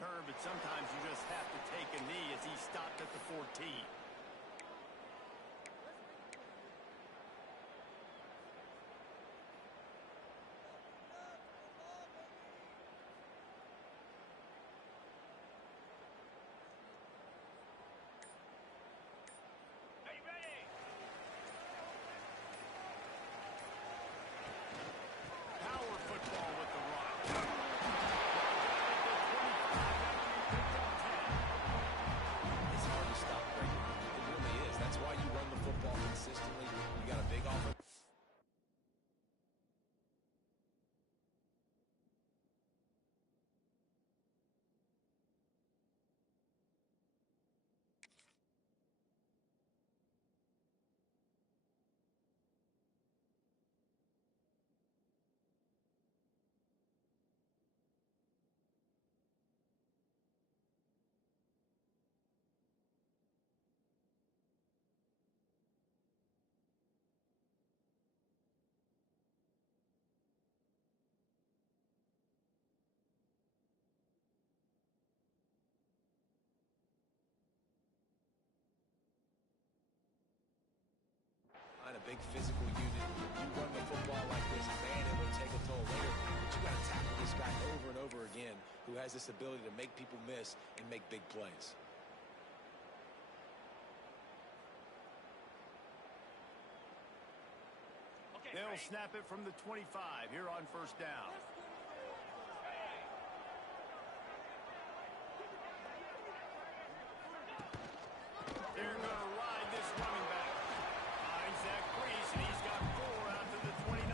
return, but sometimes you just have to take a knee as he stopped at the 14. A big physical unit. You run the football like this, man, it will take a toll later. But you got to tackle this guy over and over again who has this ability to make people miss and make big plays. They'll snap it from the 25 here on first down. They're going to ride this running back. Finds that crease, and he's got 4 out to the 29.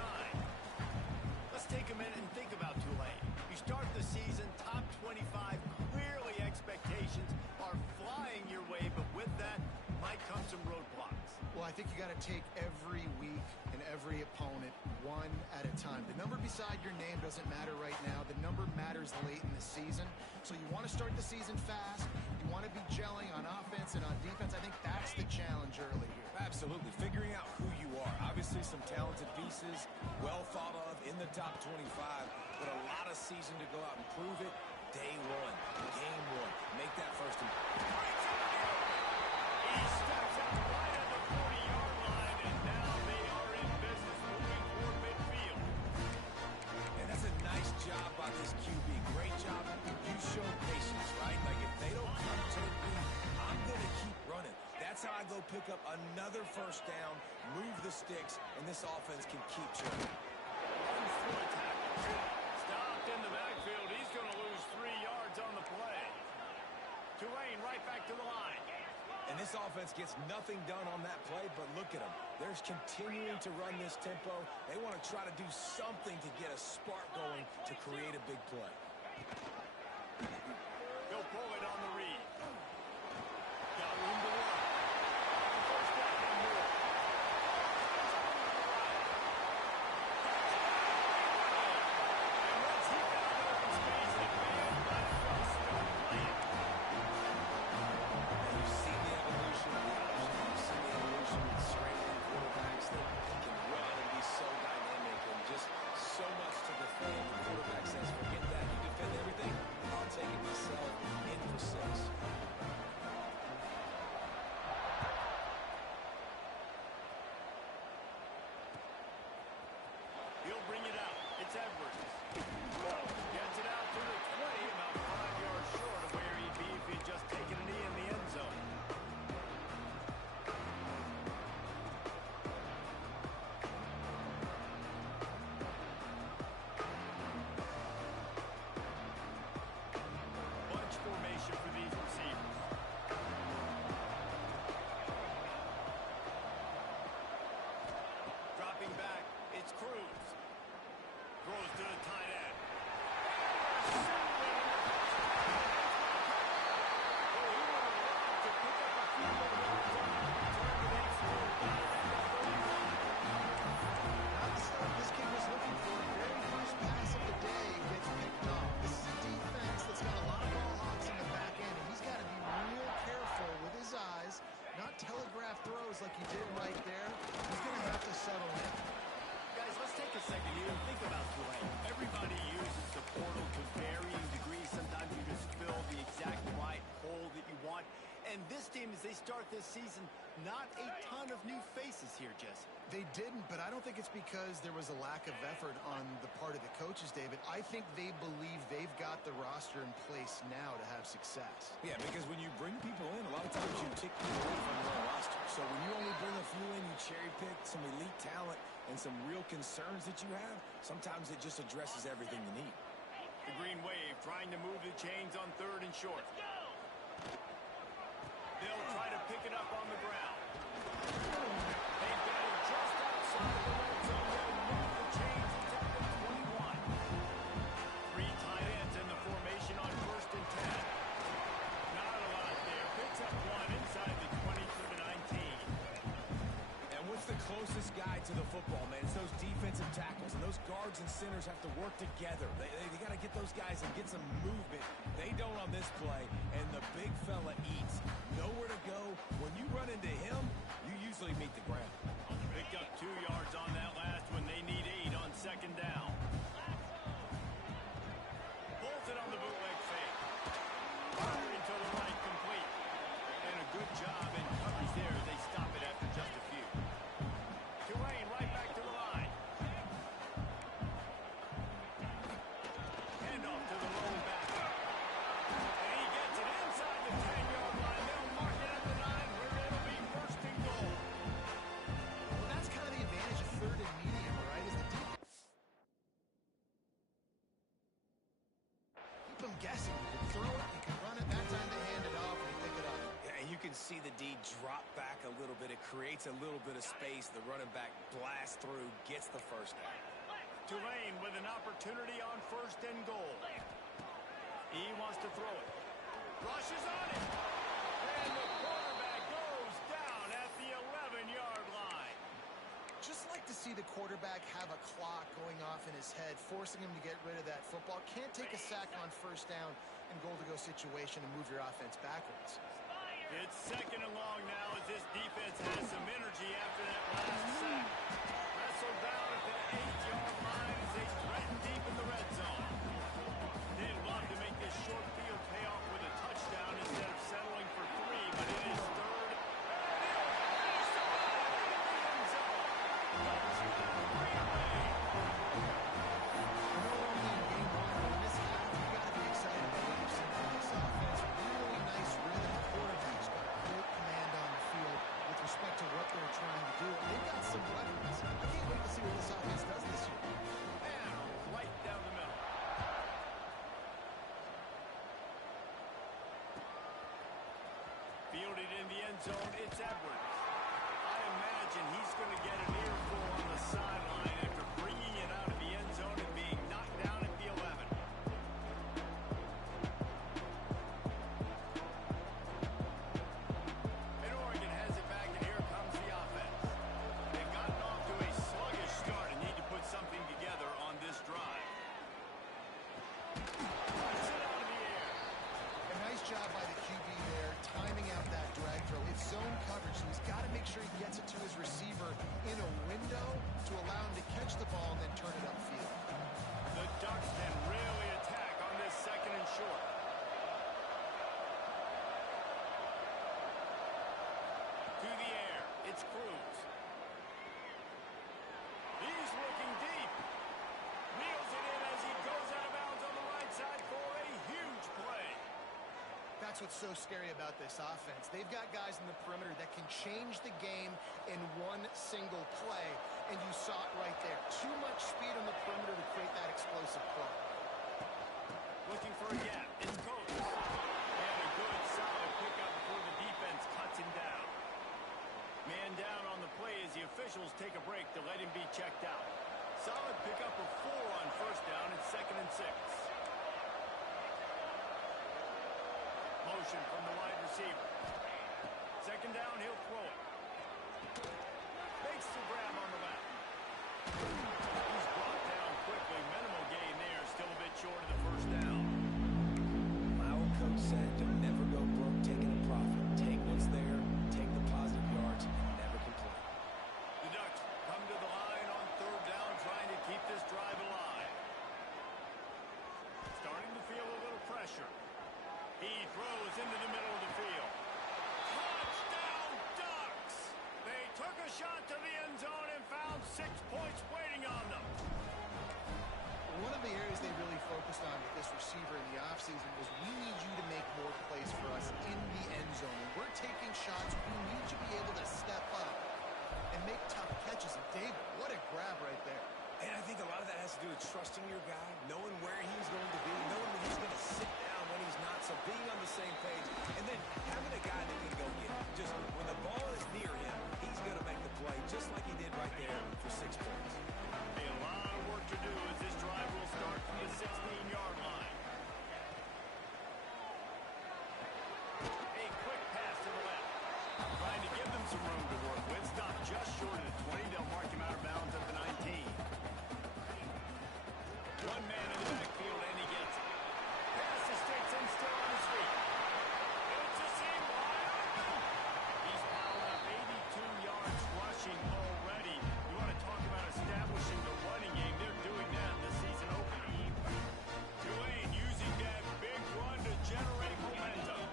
Let's take a minute and think about Tulane. You start the season top 25. Clearly expectations are flying your way, but with that might come some roadblocks. Well, I think you got to take every week and every opponent one at a time. The number beside your name doesn't matter right now. The number matters late in the season. So you want to start the season fast. You want to be gelling on offense and on defense. I think that's the challenge early here. Absolutely. Figuring out who you are. Obviously some talented pieces, well thought of in the top 25, but a lot of season to go out and prove it. Day one, game one. Make that first. He steps out right at the 40-yard line, and now they are in business moving toward midfield. And that's a nice job by this QB. Great job. You show patience, right? Like if they don't come take me, I'm going to keep running. That's how I go pick up another first down, move the sticks, and this offense can keep churning. Runs through a tackle. Stopped in the backfield. He's going to lose 3 yards on the play. Tulane right back to the line. And this offense gets nothing done on that play, but look at them. They're continuing to run this tempo. They want to try to do something to get a spark going to create a big play. He'll pull it on the read. Got room to run. First down and more. And once he got open space, the man left from start playing. And you see the evolution of the option. You see the evolution of scrambling quarterbacks that can run and be so dynamic and just so much to defend. The quarterback says, forget that. You defend everything. I'll take it myself. In for 6. He'll bring it out. It's Edwards. Gets it out to the 20, about 5 yards short of where he'd be if he'd just taken a knee in the end zone. Bunch formation for these receivers. Dropping back, it's Cruz. Throws to the tight end. This kid was looking for the very first pass of the day gets picked off. This is a defense that's got a lot of ball hawks in the back end, and he's got to be real careful with his eyes, not telegraph throws like he did right there. He's going to have to settle in. Guys, let's take a second here and think about Tulane. Everybody uses the portal to varying degrees. Sometimes you just fill start this season, not a ton of new faces here, Jesse. They didn't, but I don't think it's because there was a lack of effort on the part of the coaches, David. I think they believe they've got the roster in place now to have success. Yeah, because when you bring people in, a lot of times you take people away from your own roster. So when you only bring a few in, you cherry pick some elite talent and some real concerns that you have, sometimes it just addresses everything you need. The Green Wave trying to move the chains on 3rd and short. They'll try to pick it up on the ground. They've got it just outside of the red zone. They'll move the chains into the 21. 3 tight ends in the formation on 1st and 10. Not a lot there. Picks up 1 inside the 20 through the 19. And what's the closest guy to the football, man? It's those defensive tackles, and those guards and centers have to work together. They got to get those guys and get some movement. They don't on this play, and the big fella eats. Nowhere to go. When you run into him, you usually meet the ground. Picked up 2 yards on that last one. They need 8 on 2nd down. Bolted on the bootleg fake. Firing to the right, complete. And a good job in coverage there as they stop it after just a few. Tulane right back to the line. Handoff to the lone back. And he gets it inside the 10-yard line. They'll mark it at the 9 where it'll be 1st and goal. Well, that's kind of the advantage of 3rd and medium, right? Is the deep. Keep them guessing. You can throw it, you can run it. That time they hand it off and they pick it up. Yeah, and you can see the D drop back a little bit. It creates a little bit of space. The running back blasts through, gets the 1st down. Tulane with an opportunity on 1st and goal. He wants to throw it. Rushes on it. And the quarterback goes down at the 11-yard line. Just like to see the quarterback have a clock going off in his head, forcing him to get rid of that football. Can't take a sack on 1st down and goal-to-go situation and move your offense backwards. It's 2nd and long now as this defense has some energy after that last sack. Wrestled down at the 8-yard line as they threaten deep in the red zone. They'd love to make this short field pay off with a touchdown instead of settling for 3, but it is 3rd. And he's survived in the end zone. Touchdown, Green Bay. We're only in game 1, but in this half, you got to be excited about what you've seen from this offense. Really nice rhythm. The quarterback's got great command on the field with respect to what they're trying to do. They've got some weapons. I can't wait to see what this offense does this year. And right down the middle. Fielded in the end zone, it's Edwards. I imagine he's going to get an earful on the sideline after bringing it out of the end zone and being knocked down at the 11. And Oregon has it back, and here comes the offense. They've gotten off to a sluggish start and need to put something together on this drive. Puts it out of the air. A nice job by the QB there, timing out that drag throw. It's zone coverage, so he's got to make sure he gets it to his receiver in a window to allow him to catch the ball and then turn it upfield. The Ducks can really attack on this 2nd and short. To the air, it's Cruz. He's looking deep. Wheels it in as he goes out of bounds on the right side for a huge play. That's what's so scary about this offense. They've got guys in the perimeter that can change the game in one single play, and you saw it right there. Too much speed on the perimeter to create that explosive play. Looking for a gap. It's Coates. And a good, solid pickup before the defense cuts him down. Man down on the play as the officials take a break to let him be checked out. Solid pickup of 4 on 1st down and 2nd and 6. Motion from the wide receiver. 2nd down, he'll throw it. Makes the grab on the left. He's brought down quickly. Minimal gain there. Still a bit short of the 1st down. My old coach said, don't never go broke taking a profit. Take what's there, take the positive yards, and never complain. The Ducks come to the line on 3rd down, trying to keep this drive alive. Starting to feel a little pressure. He throws into the middle of the field. Touchdown! a shot to the end zone and found 6 points waiting on them. One of the areas they really focused on with this receiver in the offseason was we need you to make more plays for us in the end zone. When we're taking shots, we need you to be able to step up and make tough catches. And David, what a grab right there. And I think a lot of that has to do with trusting your guy, knowing where he's going to be, knowing when he's going to sit down, when he's not, so being on the same page, and then having a guy that can go get it. Just when the ball is near him, he's going to make the play, just like he did right there for 6 points. A lot of work to do as this drive will start from the 16-yard line. A quick pass to the left. Trying to give them some room to work with. Stop just short of the 20. They'll mark him out of bounds at the 19. One man in the backfield, and he gets it. Pass escapes him, still on his feet. It's a seam wide open. He's piled up 82 yards rushing already. You want to talk about establishing the running game. They're doing that in the season opener. Tulane using that big run to generate momentum.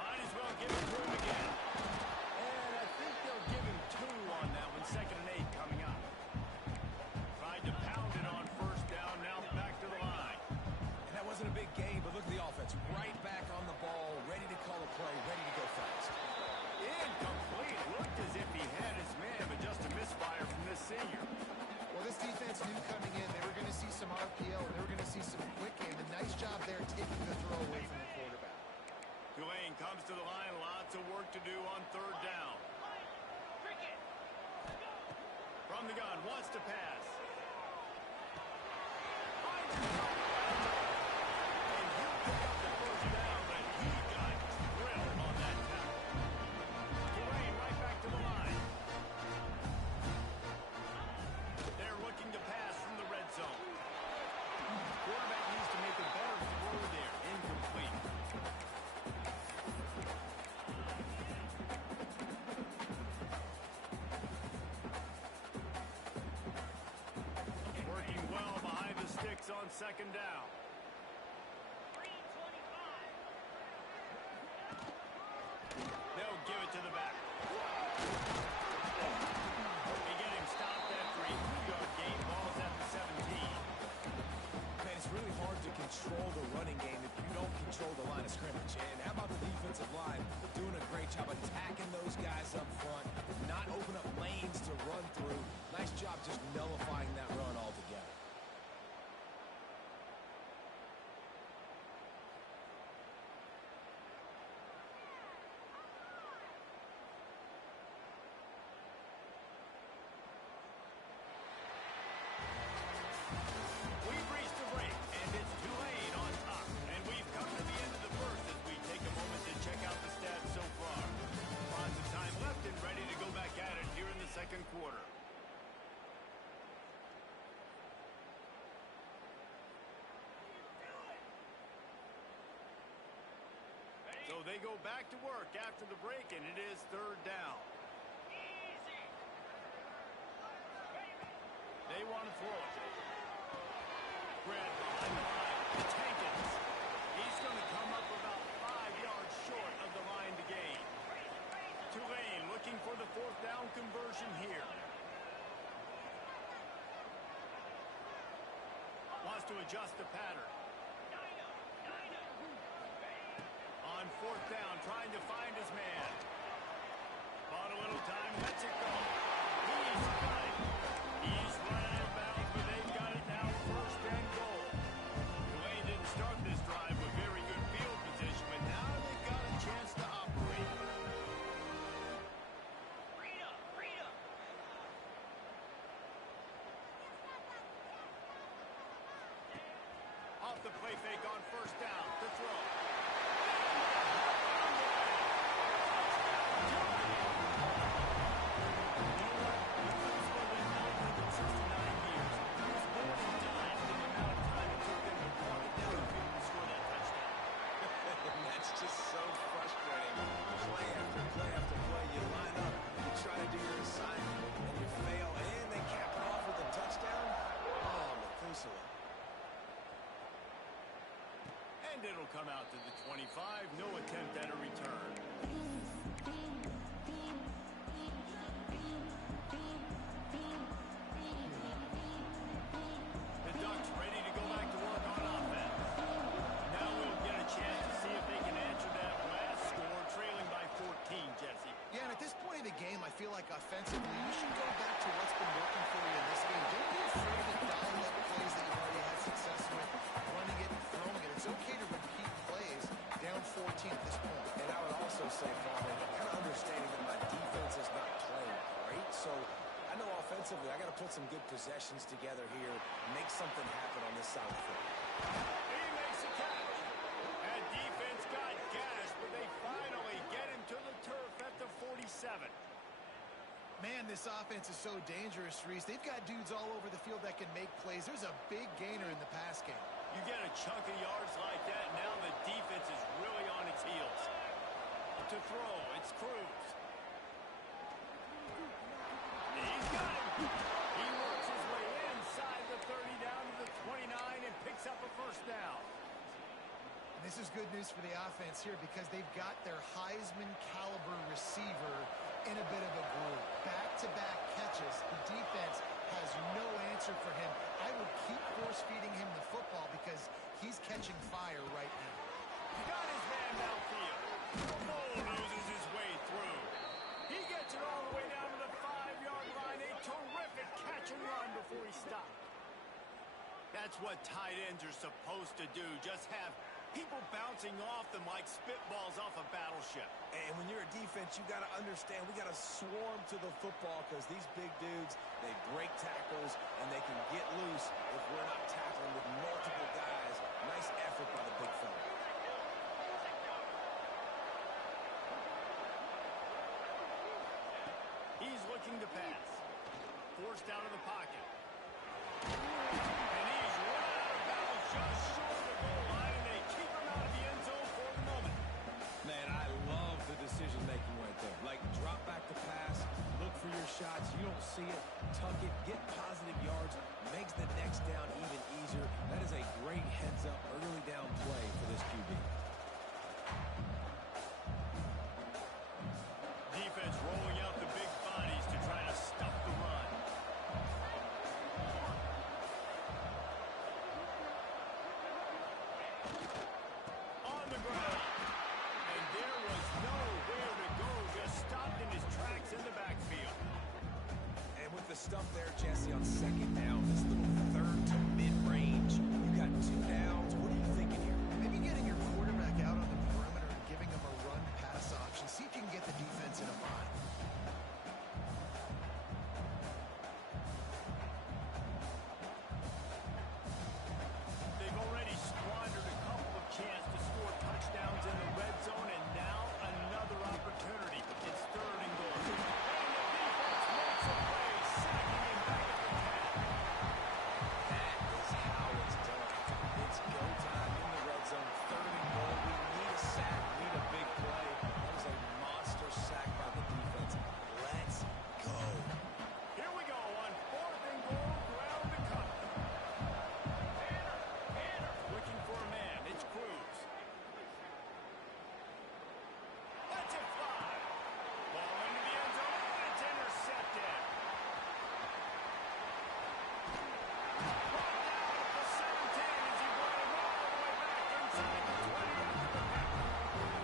Might as well give it to him again. And I think they'll give him 2 on that one. 2nd and 8 coming up. Tried to pound it on 1st down. Now back to the line. And that wasn't a big gain, but look at the offense. Right back on the ball, ready to call a play, ready to go fast. Incomplete. Looked as if he had his man, but just a misfire from this senior. Well, this defense knew coming in they were going to see some RPO, and they were going to see some quick game. A nice job there taking the throw away from the quarterback. Tulane comes to the line. Lots of work to do on 3rd down. From the gun, wants to pass. Finds himself around it. And he'll pick up the 1st down, but he got drilled on that tackle. Tulane right back to the line. They're looking to pass from the red zone. Quarterback needs to make a better throw there. Incomplete. Working well behind the sticks on 2nd down. They'll give it to the back. They get him stopped after a 2-yard gain. Ball's at the 17. Man, it's really hard to control the running game if you don't control the line of scrimmage. And how about the defensive line doing a great job attacking those guys up front, not open up lanes to run through. Nice job just nullifying that run altogether. We've reached the break, and it's Tulane on top. And we've come to the end of the 1st as we take a moment to check out the stats so far. Lots of time left and ready to go back at it here in the 2nd quarter. So they go back to work after the break, and it is 3rd down. They want to throw it. Grant behind the line. Tankins. He's going to come up about 5 yards short of the line to gain. Tulane looking for the 4th down conversion here. Wants to adjust the pattern. On 4th down, trying to find his man. Bought a little time, lets it go. He's got it. He's run out of bounds, but they've got it now, 1st and goal. Tulane didn't start this drive with very good field position, but now they've got a chance to operate. Off the play fake on 1st down, to throw. That's just so frustrating. Play after play after play, you line up, you try to do your assignment, and you fail, and they cap it off with a touchdown. Oh, Methuselah. come out to the 25. No attempt at a return. The Ducks ready to go back to work on offense. Now we'll get a chance to see if they can answer that last score, trailing by 14, Jesse. Yeah, and at this point of the game, I feel like offensively, you should go back to what's been working for you in this game. Don't be afraid to dial up plays that you've already had success with, running it and throwing it. It's okay to repeat plays down 14 at this point. And I would also say, Farman, kind of understanding that my defense is not playing great, so I know offensively I got to put some good possessions together here, make something happen on this side of the field. He makes a catch. That defense got gashed, but they finally get him to the turf at the 47. Man, this offense is so dangerous, Reese. They've got dudes all over the field that can make plays. There's a big gainer in the pass game. You get a chunk of yards like that, now the defense is really on its heels. To throw, it's Cruz. He's got him. He works his way inside the 30 down to the 29 and picks up a first down. And this is good news for the offense here because they've got their Heisman caliber receiver in a bit of a groove. Back-to-back catches. The defense has no answer for him. I would keep force-feeding him the football because he's catching fire right now. He got his man downfield. Bulldozer his way through. He gets it all the way down to the 5-yard line. A terrific catch and run before he stopped. That's what tight ends are supposed to do. Just have people bouncing off them like spitballs off a battleship. And when you're a defense, you got to understand we got to swarm to the football because these big dudes, they break tackles and they can get loose if we're not tackling with multiple guys. Nice effort by the big fella. He's looking to pass. Forced out of the pocket. And he's run out of bounds just short of the goal line, and they keep him out of the end zone for the moment. Man, I love the decision-making right there. Like, drop back the pass, look for your shots. You don't see it, tuck it, get positive yards, makes the next down even easier. That is a great heads-up, early down play for this QB. Defense rolling out the big bodies to try to stop the run. On the ground. And there was nowhere to go, just stopped in his tracks in the backfield. And with the stuff there, Jesse, on second down, this little third to mid-range, you got 2 downs. What are you thinking here? Maybe getting your quarterback out on the perimeter and giving him a run-pass option. See if you can get the defense in a bind. They've already squandered a couple of chances to score touchdowns in the red zone, and now another opportunity. It's 3rd and goal. And the defense makes a play, sacking him back at the 10. That is how it's done. It's go time in the red zone, 3rd and goal. We need a sack, need a big play. That was a monster sack by the defense. Let's go. Here we go on 4th and goal, ground to cover. Looking for a man, it's Cruz. Let's it fly. Ball into the end zone, and it's intercepted. Brought down at the 17 as he brought him all the way back inside the 20 after the penalty.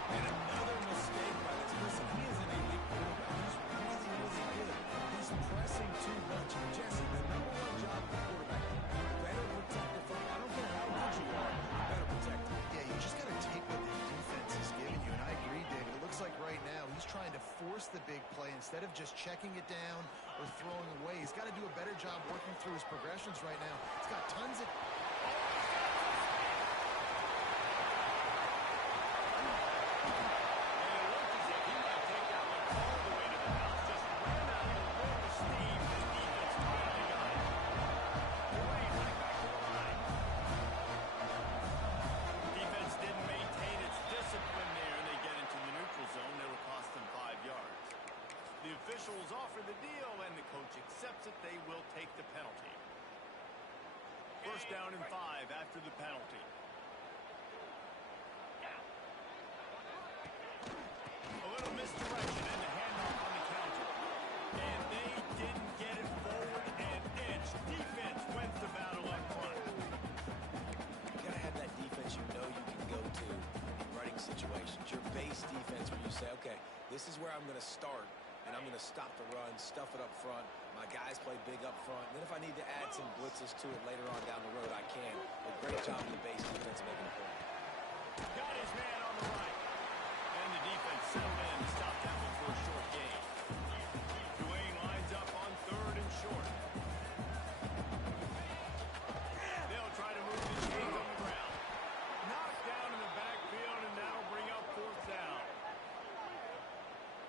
And another mistake by this. Listen, he is an elite quarterback. He's really, really good. He's pressing too much. Jesse, the #1 job of the quarterback, you better protect the front. I don't care how good you are, you better protect him. Yeah, you just got to take what the defense is giving you. And I agree, David. It looks like right now he's trying to force the big play instead of just checking it down or throwing away. He's got to do a better job working through his progressions right now. He's got tons of... And it looked as if he might take that one all the way to the house. Just ran out of the world of steam. The defense finally got it. Tulane right back to the line. Defense didn't maintain its discipline there, and they get into the neutral zone. That'll cost them 5 yards. The officials offer the deal, and the coach accepts it. They will take the penalty. 1st down and 5 after the penalty. little misdirection and the handoff on the counter. And they didn't get it forward an inch. Defense wins the battle up front. You got to have that defense you know you can go to in running situations. Your base defense where you say, okay, this is where I'm going to start, and I'm going to stop the run, stuff it up front. My guys play big up front. And then if I need to add some blitzes to it later on down the road, I can. But great job of the base defense making a point. Got his man on the right. And the defense settled in to stop that one for a short gain. Tulane lines up on 3rd and short. They'll try to move the chains on the ground. Knocked down in the backfield, and that'll bring up 4th down.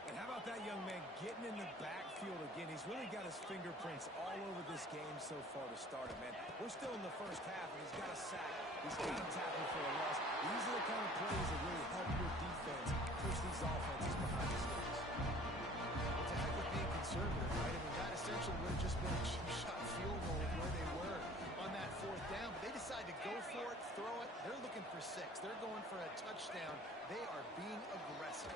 And how about that young man getting in the backfield again? He's really got his fingerprints all over this game so far to start it, man. We're still in the first half, and he's got a sack. He's got a tackle for a loss. These are the kind of plays that really help your defense push these offenses behind the sticks. Well, to heck with being conservative, right? I mean, that essentially would have just been a cheap-shot field goal of where they were on that 4th down. But they decide to go for it, throw it. They're looking for 6. They're going for a touchdown. They are being aggressive.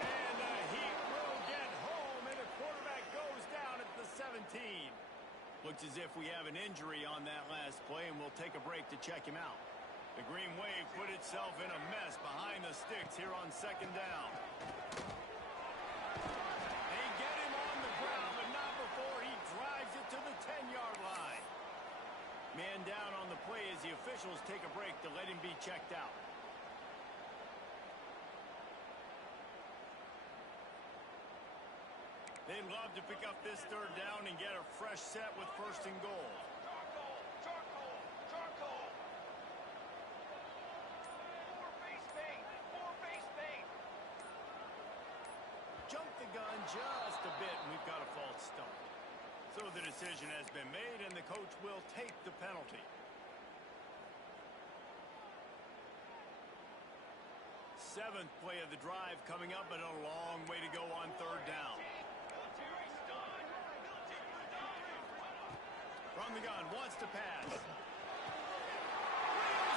And he will get home, and the quarterback goes down at the 17. Looks as if we have an injury on that last play, and we'll take a break to check him out. The Green Wave put itself in a mess behind the sticks here on 2nd down. They get him on the ground, but not before he drives it to the 10-yard line. Man down on the play as the officials take a break to let him be checked out. They'd love to pick up this 3rd down and get a fresh set with 1st and goal. Charcoal. More base bait. Jump the gun just a bit, and we've got a false start. So the decision has been made, and the coach will take the penalty. 7th play of the drive coming up, but a long way to go on 3rd down. From the gun, wants to pass. Reels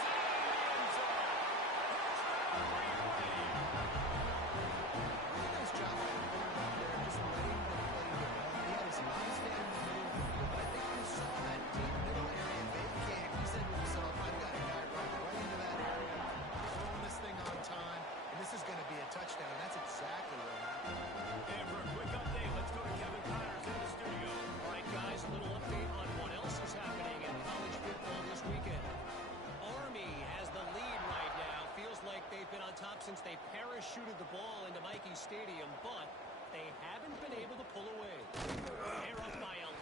it in the end zone. Touchdown, Green Wave. Really nice job by the quarterback there, just letting them play their own. He had his eyes down in the middle of the field, but I think he saw that deep middle area. They came. He said to himself, I've got a guy right into that area. Throwing this thing on time, and this is going to be a touchdown. And that's exactly what happened. And for a quick update, let's go to Kevin Connors in the studio. All right, guys, a little update on what else is happening in college football this weekend. Army has the lead right now. Feels like they've been on top since they parachuted the ball into Michie Stadium, but they haven't been able to pull away. They're up by 11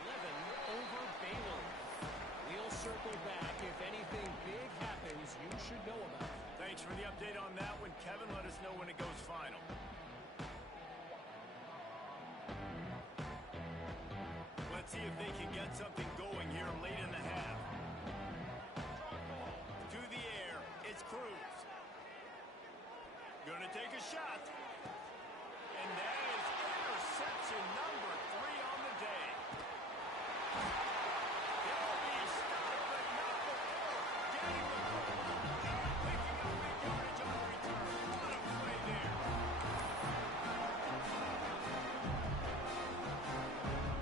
over Baylor. We'll circle back. If anything big happens, you should know about it. Thanks for the update on that one, Kevin. Let us know when it goes final. Let's see if they can get something going here late in the half. To the air, it's Cruz. Gonna take a shot. And that is interception number 3 on the day. He'll be stopped, but not before getting the football and picking up big yardage on the return. What a play there.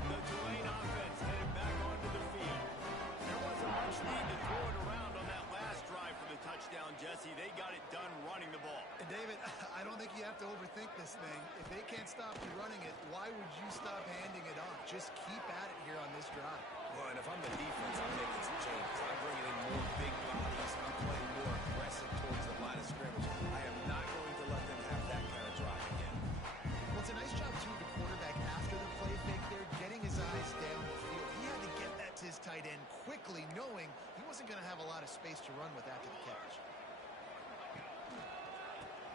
The Tulane offense headed back onto the field. There wasn't much need to throw it around on that last drive for the touchdown, Jesse. They got it done running the ball. And David, I don't think you have to overthink this thing. If they can't stop you running it, why would you stop handing it off? Just keep at it here on this drive. Well, and if I'm the defense, I'm making some changes. I'm bringing in more big bodies. I'm playing more aggressive towards the line of scrimmage. I am not going to let them have that kind of drive again. Well, it's a nice job, too, the quarterback after the play fake there, getting his eyes down the field. He had to get that to his tight end quickly, knowing he wasn't going to have a lot of space to run with after the catch.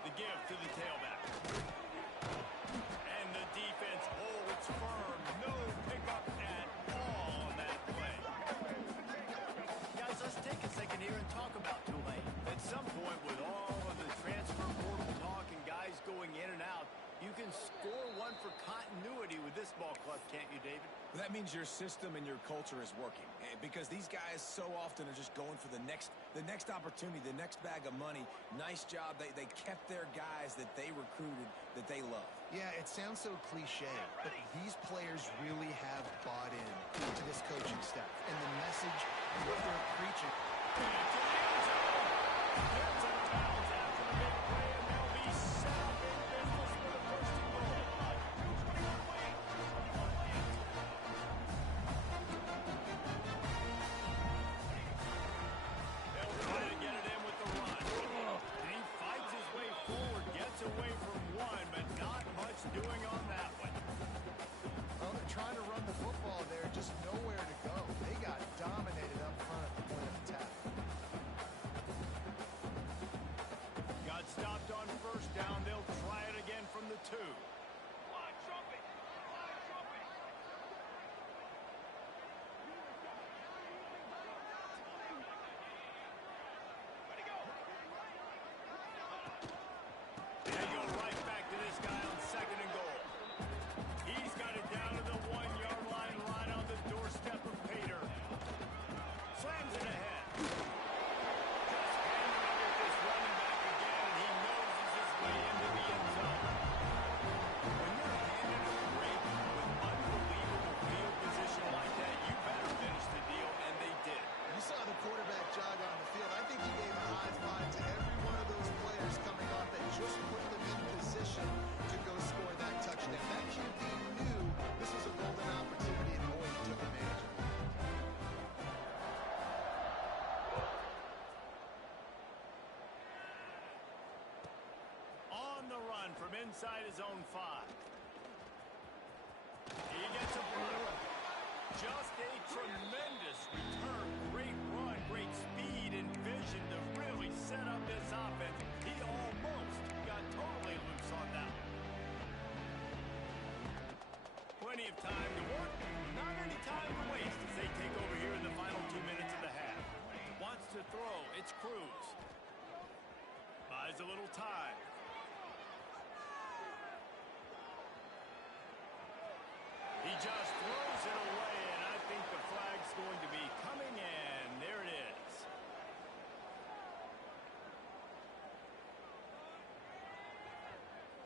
The give to the tailback. And the defense holds firm. No pickup at all on that play. Guys, let's take a second here and talk about Tulane. At some point, with all of the transfer portal talk and guys going in and out, you can can score one for continuity with this ball club, can't you, David? That means your system and your culture is working, because these guys so often are just going for the next opportunity, the next bag of money. Nice job. They kept their guys that they recruited, that they love. Yeah, it sounds so cliche, but these players really have bought in to this coaching staff and the message and what they're preaching. Gets out of bounds after the big play, and they'll be set up in business for the first and goal. They'll try to get it in with the run. And he fights his way forward, gets away from one, but not much doing on that one. Well, they're trying to run the football there, just nowhere to go. They got dominated up front at the point of attack. Got stopped on first down. They'll try it again from the 2. Line trumpet. Line trumpet. Ready to go. They go right back to this guy on second and goal. He's got it down to the 1-yard line, right on the doorstep of Pater. Slams it ahead. Just hammering with this running back again, and he noses his way into the end zone. When you're handed a great with unbelievable field position like that, you better finish the deal, and they did. You saw the quarterback jog on the field. I think he gave a high five to every one of those players coming off that just put them in position to go score that touchdown. That QB knew this was a golden opportunity, and boy, he took advantage of it. On the run from inside his own 5. He gets a block. Just a tremendous return. Great run, great speed and vision to really set up this offense. He almost got totally loose on that one. Plenty of time to work. Not any time to waste as they take over here in the final 2 minutes of the half. Wants to throw. It's Cruz. Buys a little time. He just throws it away, and I think the flag's going to be coming in. There it is.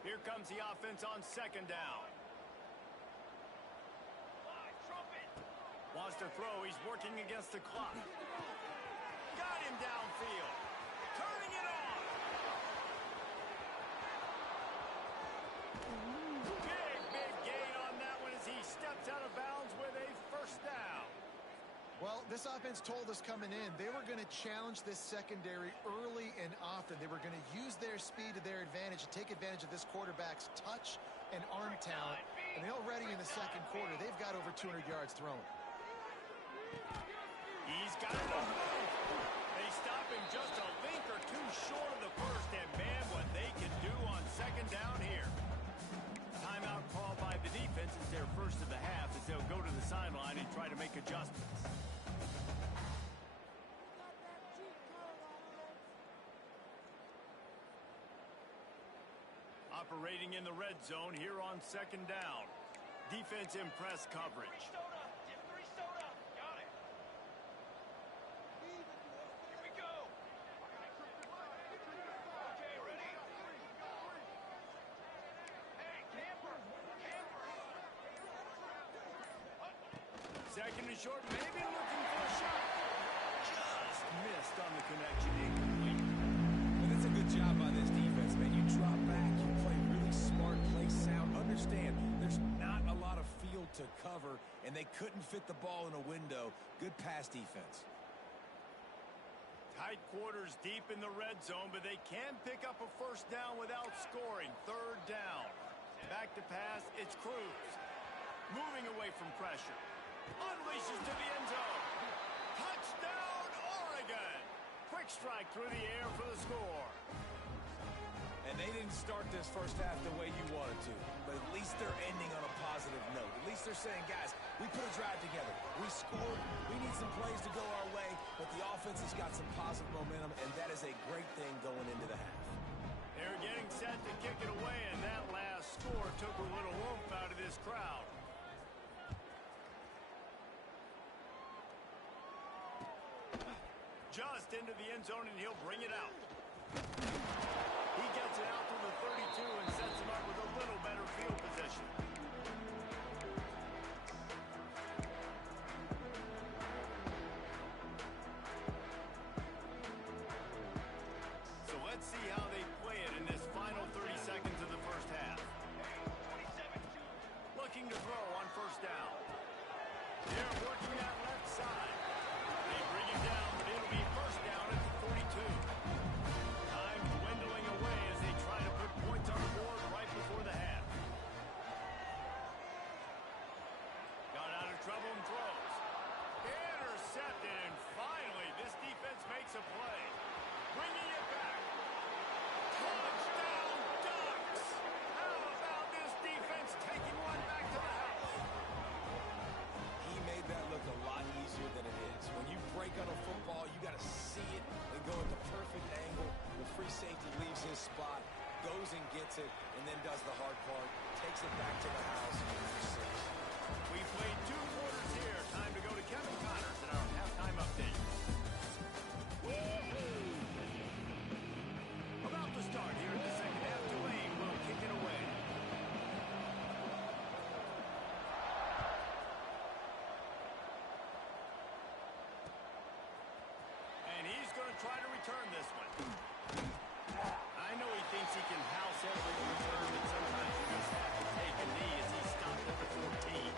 Here comes the offense on second down. Line trumpet. Wants to throw. He's working against the clock. Got him downfield. Turning it on. Big gain on that one as he steps out of bounds with a first down. Well, this offense told us coming in they were going to challenge this secondary early and often. They were going to use their speed to their advantage and take advantage of this quarterback's touch and arm talent. And already in the second quarter, they've got over 200 yards thrown. He's got it on move. They stop him just a link or two short of the first, and man, what they can do on second down here. Timeout called by the defense is their first of the half as they'll go to the sideline and try to make adjustments. Operating in the red zone here on second down. Defense in press coverage. Soda. Just 3 soda. Got it. Here we go. Okay, ready? Hey, camper. Second and short, maybe looking for a shot. Just missed on the connection. Incomplete. And that's a good job by this defense, man. You drop back, you play really smart, play sound. Understand, there's not a lot of field to cover, and they couldn't fit the ball in a window. Good pass defense. Tight quarters deep in the red zone, but they can pick up a first down without scoring. Third down. Back to pass, it's Cruz. Moving away from pressure. Unleashes to the end zone. Touchdown, Oregon. Quick strike through the air for the score. And they didn't start this first half the way you wanted to, but at least they're ending on a positive note. At least they're saying, guys, we put a drive together. We scored. We need some plays to go our way, but the offense has got some positive momentum, and that is a great thing going into the half. They're getting set to kick it away, and that last score took a little oomph out of this crowd. Just into the end zone, and he'll bring it out. He gets it out to the 32 and sets him up with a little better field position. So let's see how they play it in this final 30 seconds of the first half. Looking to throw on first down. They're working that left side. They bring him down, but it'll be first down at the 42. Time dwindling away as they try to put points on the board right before the half. Got out of trouble and throws. Intercepted, and finally this defense makes a play. Bringing it back. Touchdown, Ducks! How about this defense taking one back to the house? He made that look a lot easier than it is. When you break on a football, you got to see it and go at the perfect angle. The free safety leaves his spot, goes and gets it, and then does the hard part, takes it back to the house, and for 6. We played 2 quarters here. Time to go to Kevin Connors in our halftime update. About to start here in the second half. Tulane will kick it away. And he's going to try to return this one. I know he thinks he can house every return, but sometimes you just have to take a knee as he stopped at the 14.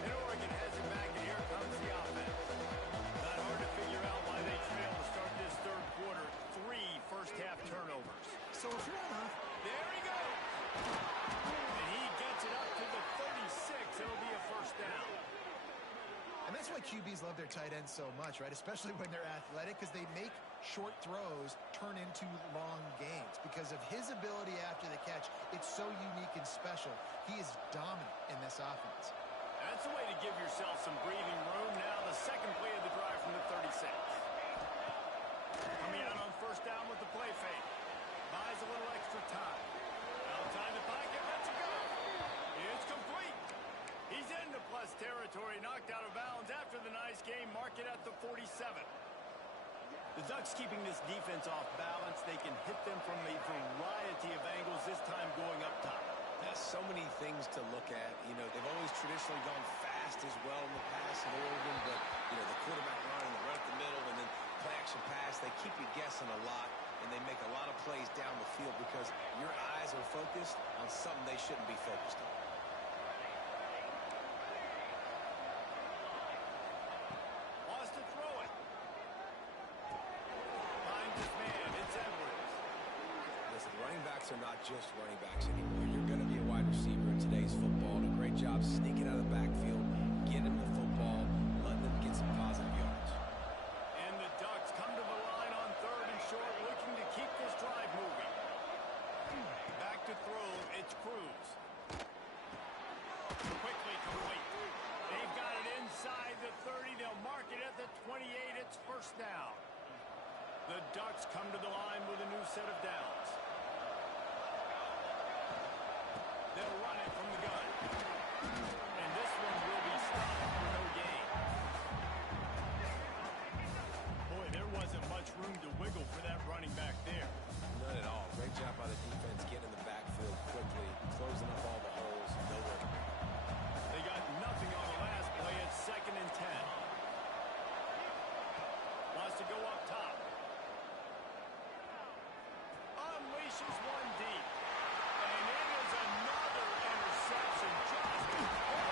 And Oregon has it back, and here comes the offense. Not hard to figure out why they trail to start this third quarter. 3 first-half turnovers. So if you're on There he goes. And he gets it up to the 36. It'll be a first down. And that's why QBs love their tight ends so much, right? Especially when they're athletic, because they make short throws turn into long gains. Because of his ability after the catch, it's so unique and special. He is dominant in this offense. That's a way to give yourself some breathing room. Now the second play of the drive from the 36. Coming out on first down with the play fake. Buys a little extra time. Outside the pocket, lets it go. It's complete. He's into plus territory, knocked out of bounds after the nice game. Mark it at the 47. The Ducks keeping this defense off balance. They can hit them from a variety of angles, this time going up top. There's so many things to look at. You know, they've always traditionally gone fast as well in the past in Oregon, but, you know, the quarterback run and the run up the middle and then play action pass, they keep you guessing a lot, and they make a lot of plays down the field because your eyes are focused on something they shouldn't be focused on. Wants to throw it. Finds his man. It's Edwards. Listen, running backs are not just running backs anymore. You're going to be a wide receiver in today's football, and a great job sneaking out of the backfield, getting the football, letting them get some positive yards. And the Ducks come to the line on third and short, looking to keep this drive moving. Back to throw, it's Cruz. Quickly complete. They've got it inside the 30. They'll mark it at the 28. It's first down. The Ducks come to the line with a new set of downs. They'll run it from the gun. And this one will be stopped for no gain. Boy, there wasn't much room to wiggle for that running back there. None at all. Great job by the defense getting in the backfield quickly, closing up all the holes. Nowhere. They got nothing on the last play. It's 2nd and 10. Wants to go up top. Unleashes one deep. And it is another interception just before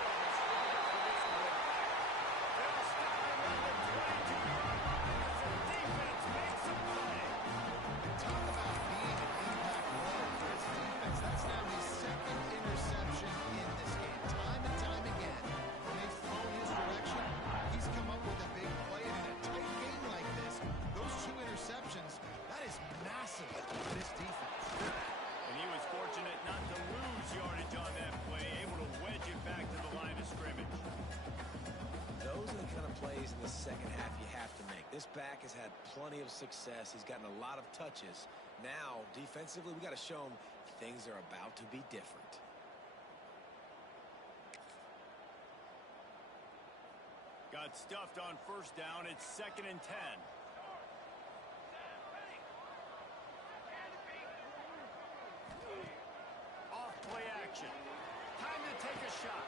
plenty of success. He's gotten a lot of touches. Now, defensively, we got to show him things are about to be different. Got stuffed on first down. It's 2nd and 10. Off play action. Time to take a shot.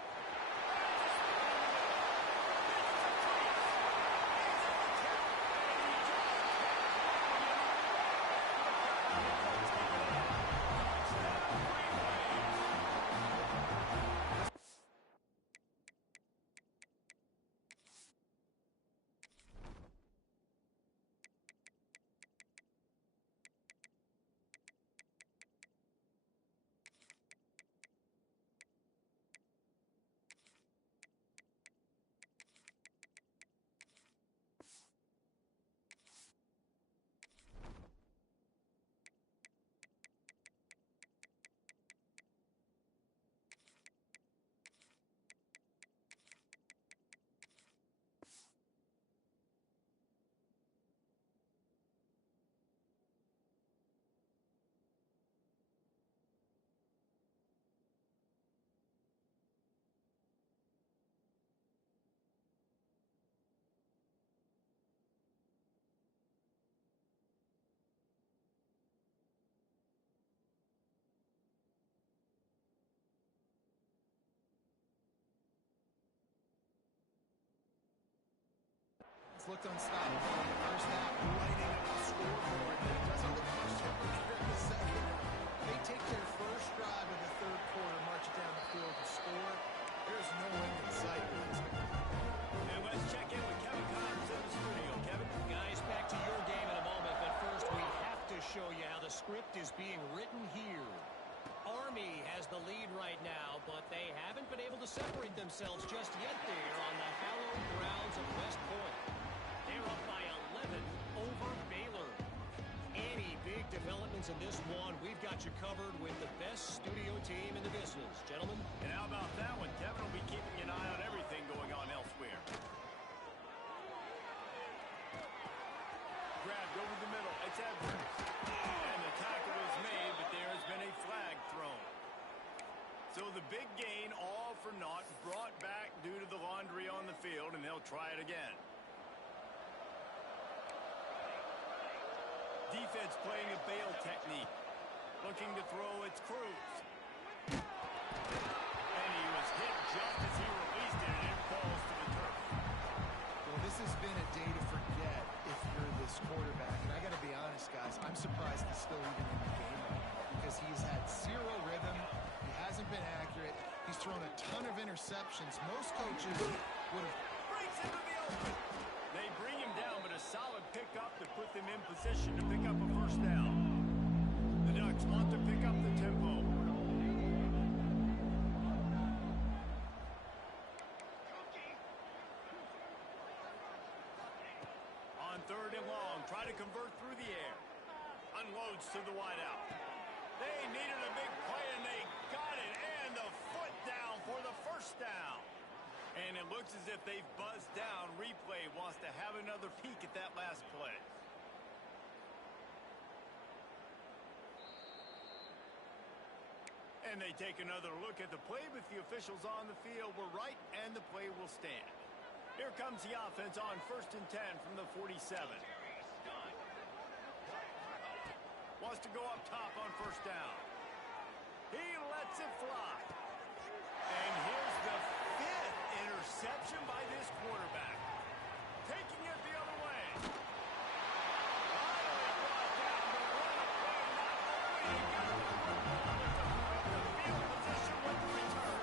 It's looked unstoppable in the first half, lighting up the scoreboard, but it doesn't look much different here in the second. They take their first drive of the third quarter, march it down the field to score. There's no end in sight. And let's check in with Kevin Connors in the studio. Kevin? Guys, back to your game in a moment, but first we have to show you how the script is being written here. Army has the lead right now, but they haven't been able to separate themselves just yet there on the hallowed grounds of West Point. They're up by 11 over Baylor. Any big developments in this one, we've got you covered with the best studio team in the business. Gentlemen? And how about that one? Kevin will be keeping an eye on everything going on elsewhere. Grabbed over the middle. It's Edwards. And the tackle is made, but there has been a flag thrown. So the big gain, all for naught, brought back due to the laundry on the field, and they'll try it again. Defense playing a bail technique. Looking to throw its Cruz. And he was hit just as he released it, and it falls to the turf. Well, this has been a day to forget if you're this quarterback. And I got to be honest, guys, I'm surprised he's still even in the game right now because he's had zero rhythm. He hasn't been accurate. He's thrown a ton of interceptions. Most coaches would have... Breaks into the open. They bring him down, but a solid pickup to put them in position to pick up a first down. The Ducks want to pick up the tempo. On 3rd and long, try to convert through the air. Unloads to the wideout. They needed a big play, and they got it. And the foot down for the first down. And it looks as if they've buzzed down. Replay wants to have another peek at that last play. And they take another look at the play, but the officials on the field were right, and the play will stand. Here comes the offense on 1st and 10 from the 47. Wants to go up top on first down. He lets it fly. And here's the 5th interception by this quarterback. Taking it the other way. Finally brought down, but what a play, not only he got the football, but the field position with the return.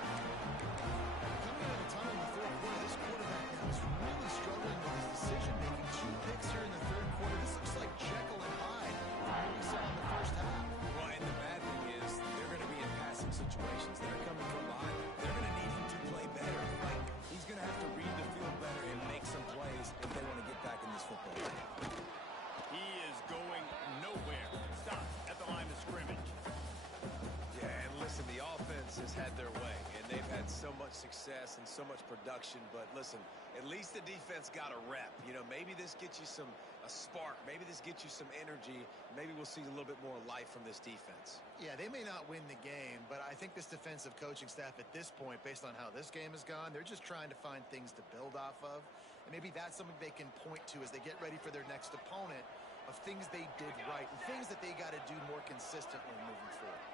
Coming out of the tunnel in the third quarter, this quarterback now is really struggling with his decision-making. 2 picks here in the third quarter. This looks like Jekyll and Hyde from what we saw in the first half. Well, and the bad thing is they're going to be in passing situations. They're coming from behind. They're going to need him to play better. Like, he's going to have to read the field better and make offense has had their way, and they've had so much success and so much production. But listen, at least the defense got a rep. You know, maybe this gets you a spark. Maybe this gets you some energy. Maybe we'll see a little bit more life from this defense. Yeah, they may not win the game, but I think this defensive coaching staff at this point, based on how this game has gone, they're just trying to find things to build off of. And maybe that's something they can point to as they get ready for their next opponent, of things they did right and things that they got to do more consistently moving forward.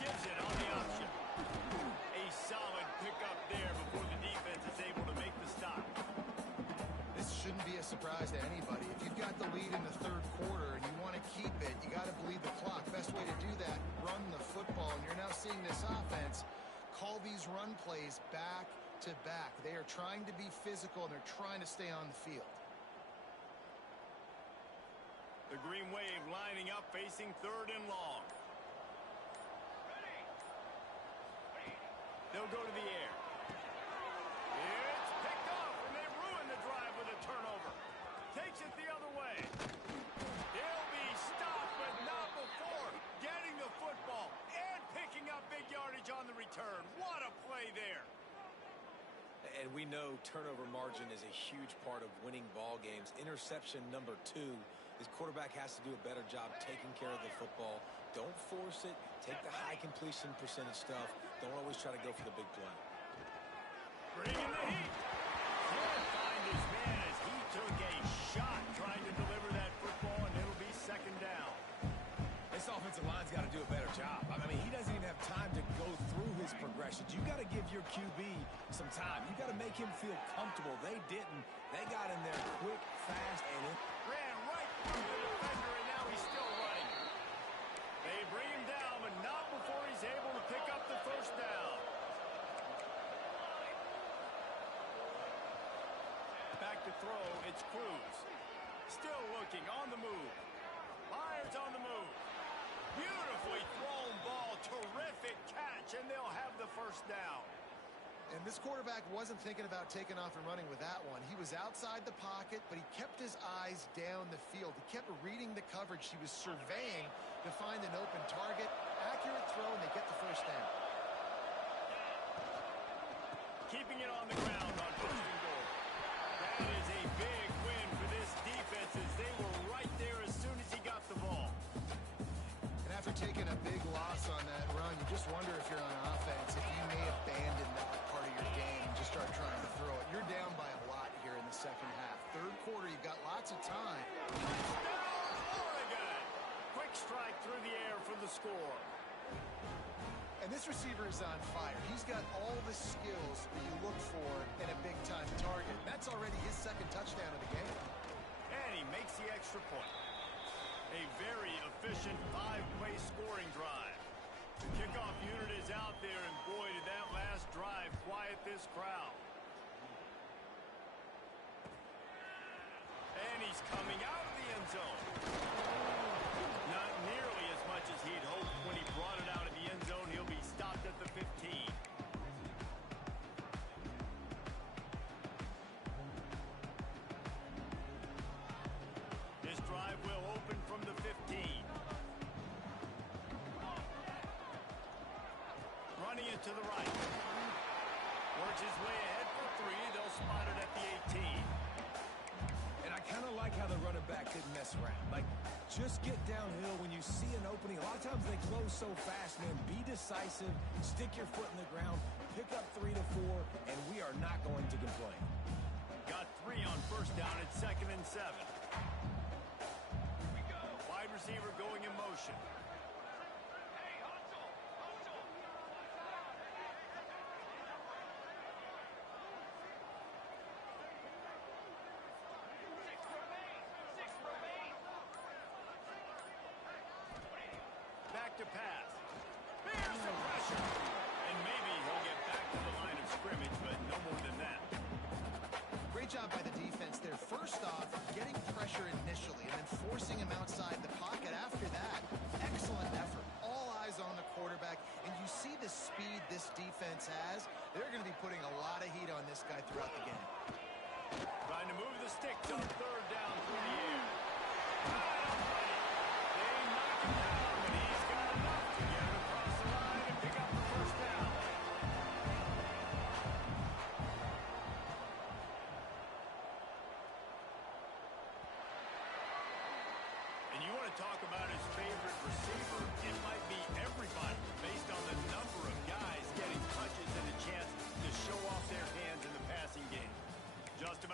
Gives it on the option. A solid pickup there before the defense is able to make the stop. This shouldn't be a surprise to anybody. If you've got the lead in the third quarter and you want to keep it, you got to bleed the clock. Best way to do that, run the football. And you're now seeing this offense call these run plays back to back. They are trying to be physical, and they're trying to stay on the field. The Green Wave lining up, facing third and long. They'll go to the air. It's picked off, and they ruin the drive with a turnover. Takes it the other way. He'll be stopped, but not before getting the football and picking up big yardage on the return. What a play there. And we know turnover margin is a huge part of winning ball games. Interception number 2. His quarterback has to do a better job taking care of the football. Don't force it. Take the high completion percentage stuff. Don't always try to go for the big play. Bringing the heat. Can't find his man as he took a shot trying to deliver that football, and it'll be second down. This offensive line's got to do a better job. I mean, he doesn't even have time to go through his progressions. You got to give your QB some time. You got to make him feel comfortable. They didn't. They got in there quick, fast, and it Ran right through the defender, and now he's still running. They bring him down, but not before he's able to pick up the first down. Back to throw, it's Cruz. Still looking, on the move. Myers on the move. Beautifully thrown ball, terrific catch, and they'll have the first down. And this quarterback wasn't thinking about taking off and running with that one. He was outside the pocket, but he kept his eyes down the field. He kept reading the coverage. He was surveying to find an open target. Accurate throw, and they get the first down. Keeping it on the ground on first and goal. That is a big win for this defense, as they were right there as soon as he got the ball. And after taking a big loss on that run, you just wonder if you're on offense, if you may abandon that part of your game and just start trying to throw it. You're down by a lot here in the second half. Third quarter, you've got lots of time. Touchdown, Oregon! Quick strike through the air for the score. And this receiver is on fire. He's got all the skills that you look for in a big-time target. That's already his second touchdown of the game. And he makes the extra point. A very efficient 5-play scoring drive. The kickoff unit is out there, and boy, did that last drive quiet this crowd. And he's coming out of the end zone. Not nearly as much as he'd hoped when he brought it out of the end zone. He'll be stopped at the 15. This drive will open from the 15. Running it to the right. Works his way ahead for 3. They'll spot it at the 18. And I kind of like how the running back didn't mess around. Like, just get downhill when you see an opening. A lot of times they close so fast, man. Be decisive. Stick your foot in the ground. Pick up 3 to 4, and we are not going to complain. Got 3 on first down at 2nd and 7. We go. Wide receiver going in motion. Hey, hustle! Hustle! Six remain! Back to pass. There's some pressure. And maybe he'll get back to the line of scrimmage, but no more than that. Great job by the defense there. First off, getting pressure initially and then forcing him outside the pocket after that. Excellent effort. All eyes on the quarterback. And you see the speed this defense has. They're going to be putting a lot of heat on this guy throughout the game. Trying to move the sticks on third down through the air. They knock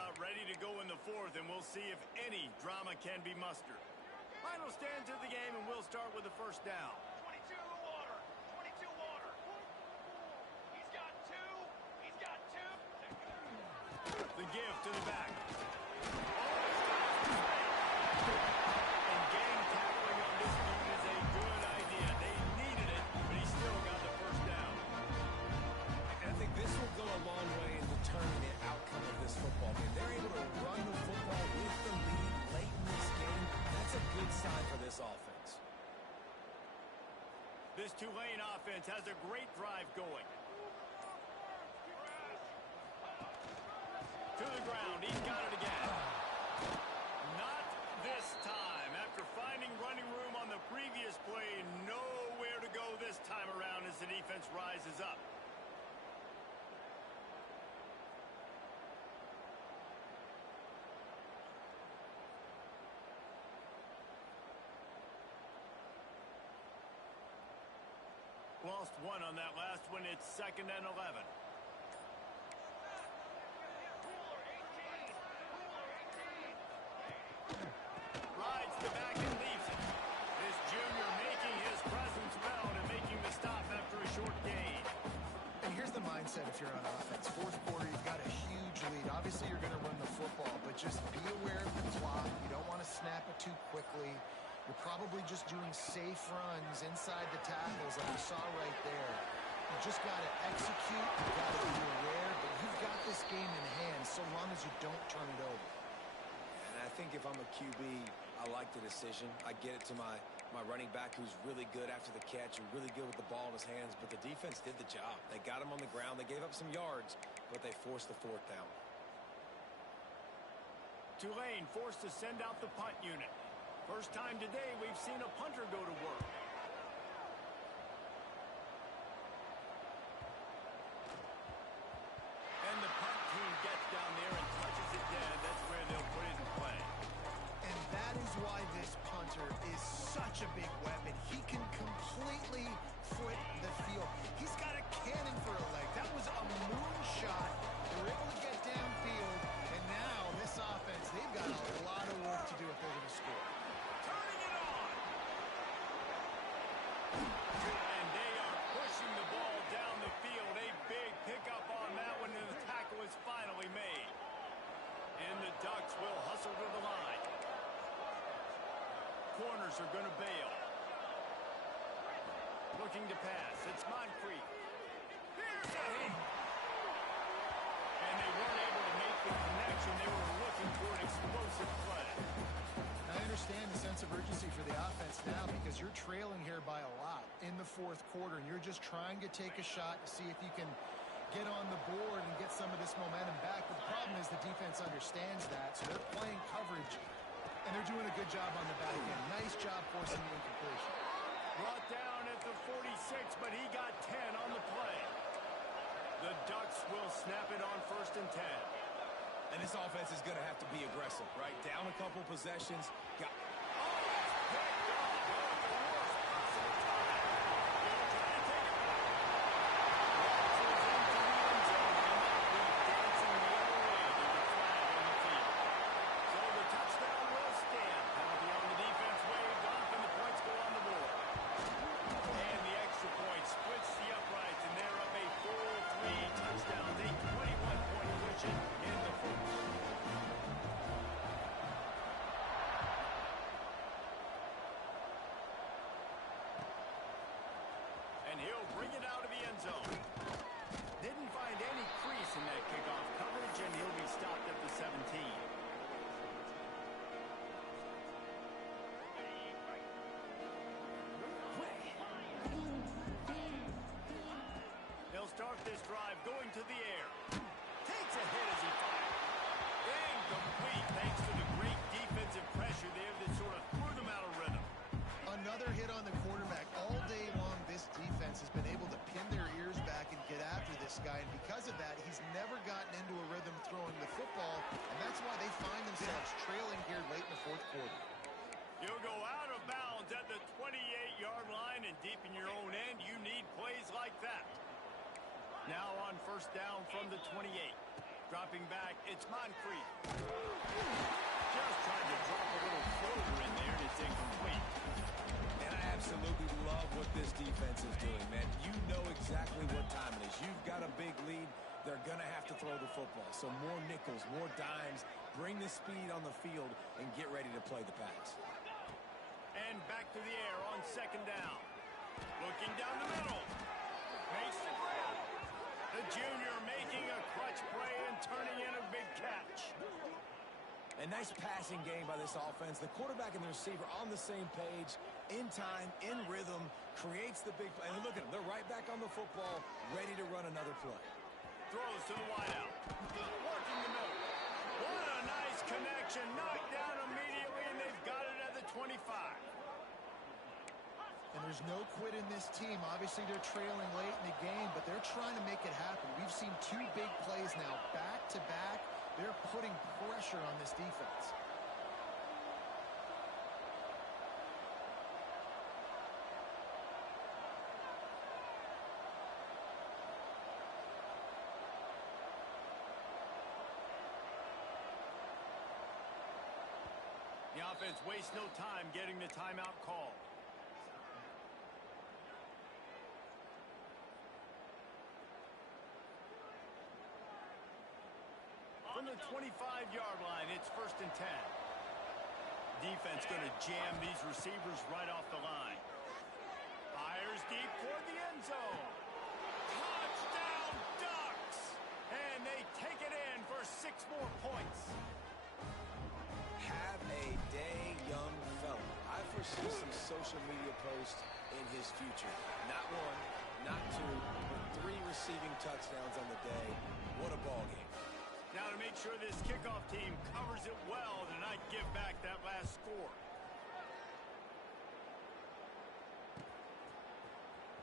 about ready to go in the fourth, and we'll see if any drama can be mustered. Final stands of the game, and we'll start with the first down. 22 water. 22 water. He's got two. He's got two. The give to the back. And game tackling on this move is a good idea. They needed it, but he still got the first down. And I think this will go a long way in determining the outcome of this football game. They're able to run the football with the lead late in this game. That's a good sign for this offense. This Tulane offense has a great drive going. To the ground. He's got it again. Not this time. After finding running room on the previous play, nowhere to go this time around as the defense rises up. Lost one on that last one. It's 2nd and 11. Rides the back and leaves it. This junior making his presence felt and making the stop after a short gain. And here's the mindset if you're on offense. Fourth quarter, you've got a huge lead. Obviously, you're going to run the football, but just be aware of the clock. You don't want to snap it too quickly. You're probably just doing safe runs inside the tackles like you saw right there. You just got to execute. You've got to be aware, but you've got this game in hand so long as you don't turn it over. And I think if I'm a QB, I like the decision. I get it to my running back who's really good after the catch and really good with the ball in his hands, but the defense did the job. They got him on the ground. They gave up some yards, but they forced the fourth down. Tulane forced to send out the punt unit. First time today we've seen a punter go to work. And the punt team gets down there and touches it dead. That's where they'll put it in play. And that is why this punter is such a big weapon. He can completely foot the field. He's got a cannon for a leg. That was a moonshot. They were able to get downfield, and now this offense, they've got a lot of work to do if they're going to score. Turning it on. And they are pushing the ball down the field. A big pickup on that one, and the tackle is finally made. And the Ducks will hustle to the line. Corners are going to bail. Looking to pass. It's Moncrief. Here's a hit. And they weren't able to make the connection. They were looking for an explosive play. I understand the sense of urgency for the offense now because you're trailing here by a lot in the fourth quarter, and you're just trying to take a shot to see if you can get on the board and get some of this momentum back. But the problem is the defense understands that, so they're playing coverage, and they're doing a good job on the back end. Nice job forcing the incompletion. Brought down at the 46, but he got 10 on the play. The Ducks will snap it on 1st and 10. And this offense is going to have to be aggressive, right? Down a couple possessions. Got and he'll bring it out of the end zone. Didn't find any crease in that kickoff coverage, and he'll be stopped at the 17. He'll start this drive going to the air. Takes a hit as he fires. Incomplete thanks to the great defensive pressure there that sort of threw them out of rhythm. Another hit on the quarterback. All day long, this defense has been able to pin their ears back and get after this guy, and because of that, he's never gotten into a rhythm throwing the football, and that's why they find themselves trailing here late in the fourth quarter. You'll go out of bounds at the 28-yard line, and deep in your own end, you need plays like that. Now on 1st down from the 28. Dropping back, it's Moncrief. exactly what time it is. You've got a big lead. They're going to have to throw the football. So more nickels, more dimes. Bring the speed on the field and get ready to play the pass. And back to the air on second down. Looking down the middle. Makes the grab. The junior making a clutch play and turning in a big catch. A nice passing game by this offense. The quarterback and the receiver on the same page, in time, in rhythm, creates the big play. And look at them. They're right back on the football, ready to run another play. Throws to the wideout. Working the middle. What a nice connection. Knocked down immediately, and they've got it at the 25. And there's no quit in this team. Obviously, they're trailing late in the game, but they're trying to make it happen. We've seen two big plays now, back to back. They're putting pressure on this defense. The offense wastes no time getting the timeout called. From the 25-yard line, it's 1st and 10. Defense going to jam these receivers right off the line. Fires deep toward the end zone. Touchdown Ducks! And they take it in for 6 more points. Have a day, young fella. I foresee some social media posts in his future. Not one, not two, but 3 receiving touchdowns on the day. What a ball game. Now to make sure this kickoff team covers it well to not give back that last score.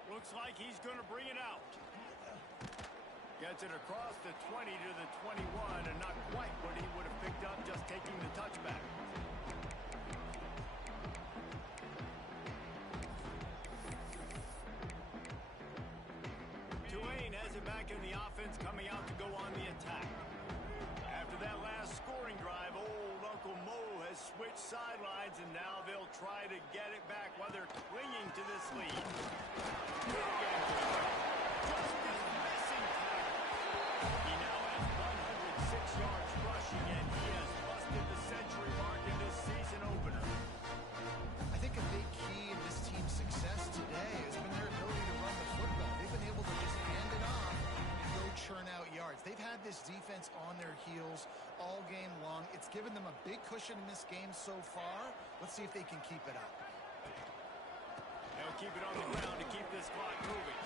Looks like he's going to bring it out. Gets it across the 20 to the 21, and not quite what he would have picked up just taking the touchback. Tulane has it back in the offense, coming out to go on the attack. After that last scoring drive, old Uncle Mo has switched sidelines, and now they'll try to get it back while they're clinging to this lead. Just this missing tackle. He now has 106 yards rushing, and he has busted the century mark in this season opener. I think a big key in this team's success today has been their ability to run the football. They've been able to just hand it off and go churn out yards. They've had this defense on their heels all game long. It's given them a big cushion in this game so far. Let's see if they can keep it up. They'll keep it on the ground to keep this clock moving.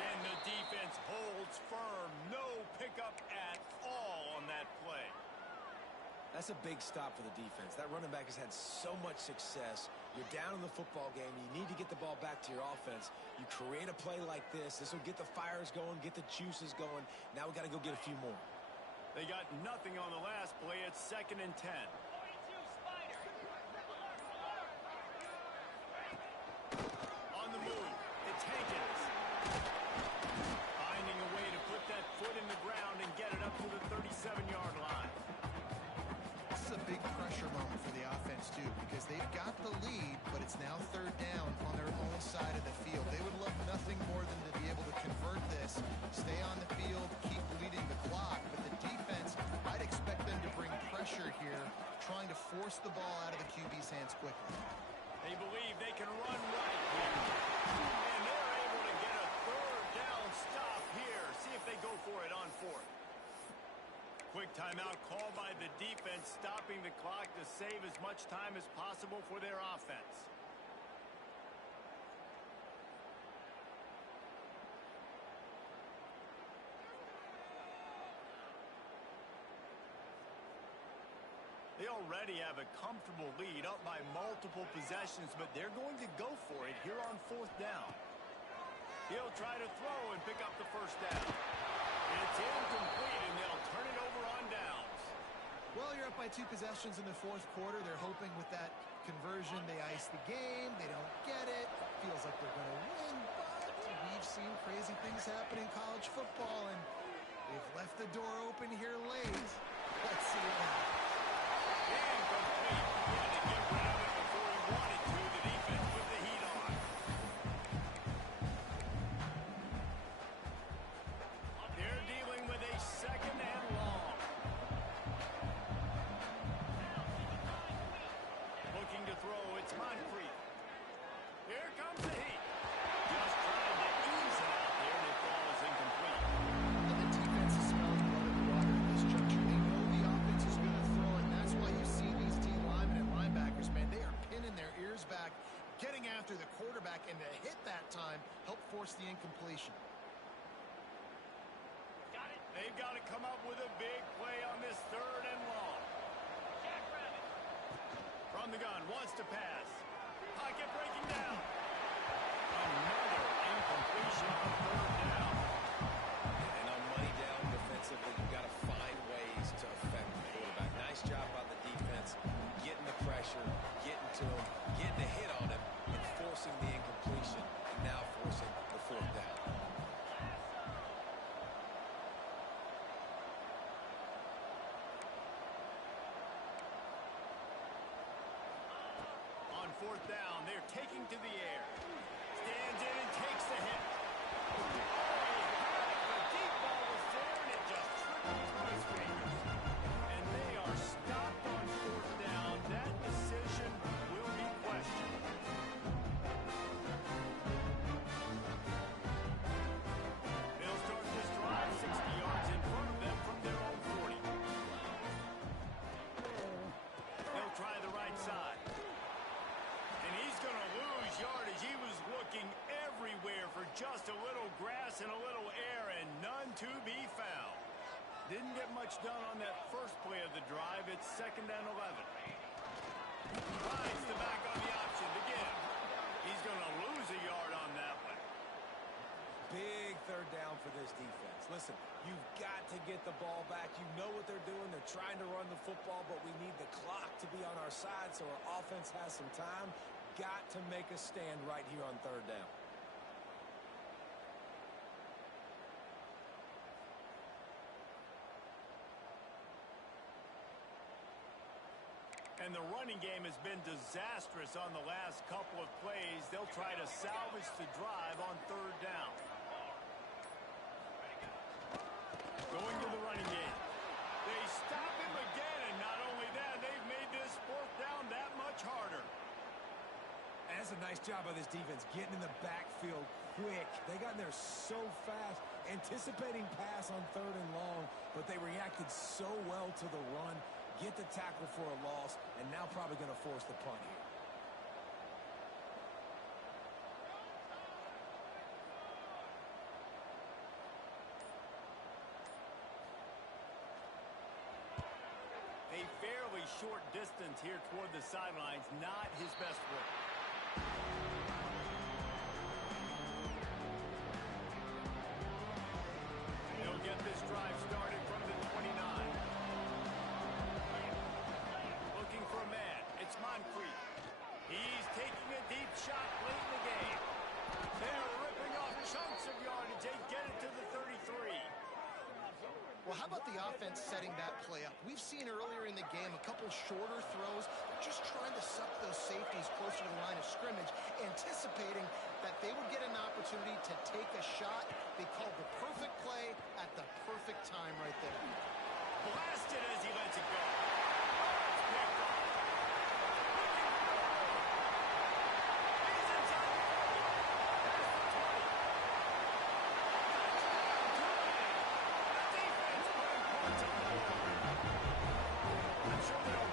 And the defense holds firm. No pickup at all on that play. That's a big stop for the defense. That running back has had so much success. You're down in the football game. You need to get the ball back to your offense. You create a play like this. This will get the fires going, get the juices going. Now we got to go get a few more. They got nothing on the last play. It's 2nd and 10. On the move, it's Hankins. Finding a way to put that foot in the ground and get it up to the 37-yard line. This is a big pressure moment for the offense, too, because they've got the lead, but it's now 3rd down on their own side of the field. They would love nothing more than to be able to convert this, stay on the field, keep bleeding the clock. But the defense, I'd expect them to bring pressure here, trying to force the ball out of the QB's hands quickly. They believe they can run right here. And they're able to get a 3rd down stop here. See if they go for it on 4th. Quick timeout called by the defense, stopping the clock to save as much time as possible for their offense. They already have a comfortable lead, up by multiple possessions, but they're going to go for it here on 4th down. He'll try to throw and pick up the 1st down. It's incomplete, and they'll turn it over on downs. Well, you're up by 2 possessions in the 4th quarter. They're hoping with that conversion they ice the game. They don't get it. Feels like they're going to win, but we've seen crazy things happen in college football, and they've left the door open here late. Let's see what happens. Incomplete. He had to get rid of it before he wanted to. The defense put the heat on. and to hit that time helped force the incompletion. Got it. They've got to come up with a big play on this 3rd and long. Jackrabbit. From the gun, wants to pass. Pocket breaking down. Another incompletion on 3rd down. And on money down defensively, you've got to find ways to affect the quarterback. Nice job by the defense, getting the pressure, getting to him, getting a hit on him, and forcing the incompletion, and now forcing the 4th down. On 4th down, they're taking to the air. Stands in and takes the hit. Oh, he had it. The deep ball was there, and it just trickled through his fingers. And they are stopped on 4th down. That decision will be questioned. They'll start this drive 60 yards in front of them from their own 40. They'll try the right side. And he's going to lose yardage. He was looking everywhere for just a little grass and a little air, and none to be found. Didn't get much done on that first play of the drive. It's 2nd and 11. Finds the back on the option to get him. He's going to lose a yard on that one. Big 3rd down for this defense. Listen, you've got to get the ball back. You know what they're doing. They're trying to run the football, but we need the clock to be on our side so our offense has some time. Got to make a stand right here on 3rd down. And the running game has been disastrous on the last couple of plays. They'll try to salvage the drive on 3rd down. Going to the running game. They stop him again, and not only that, they've made this 4th down that much harder. And that's a nice job by this defense, getting in the backfield quick. They got in there so fast, anticipating pass on 3rd and long, but they reacted so well to the run, get the tackle for a loss, and now probably going to force the punt here. A fairly short distance here toward the sidelines, not his best work. He'll get this drive started from the 29. Looking for a man. It's Moncrief. He's taking a deep shot late in the game. They're ripping off chunks of yardage. They get it to the 33. Well, how about the offense setting that play up? We've seen earlier in the game a couple shorter throws, just trying to suck those safeties closer to the line of scrimmage, anticipating that they would get an opportunity to take a shot. They called the perfect play at the perfect time right there. Blasted as he lets it go. It's picked off. He's inside the 40. There's the 20. Touchdown, Tulane. The defense putting points on the board. I'm sure they're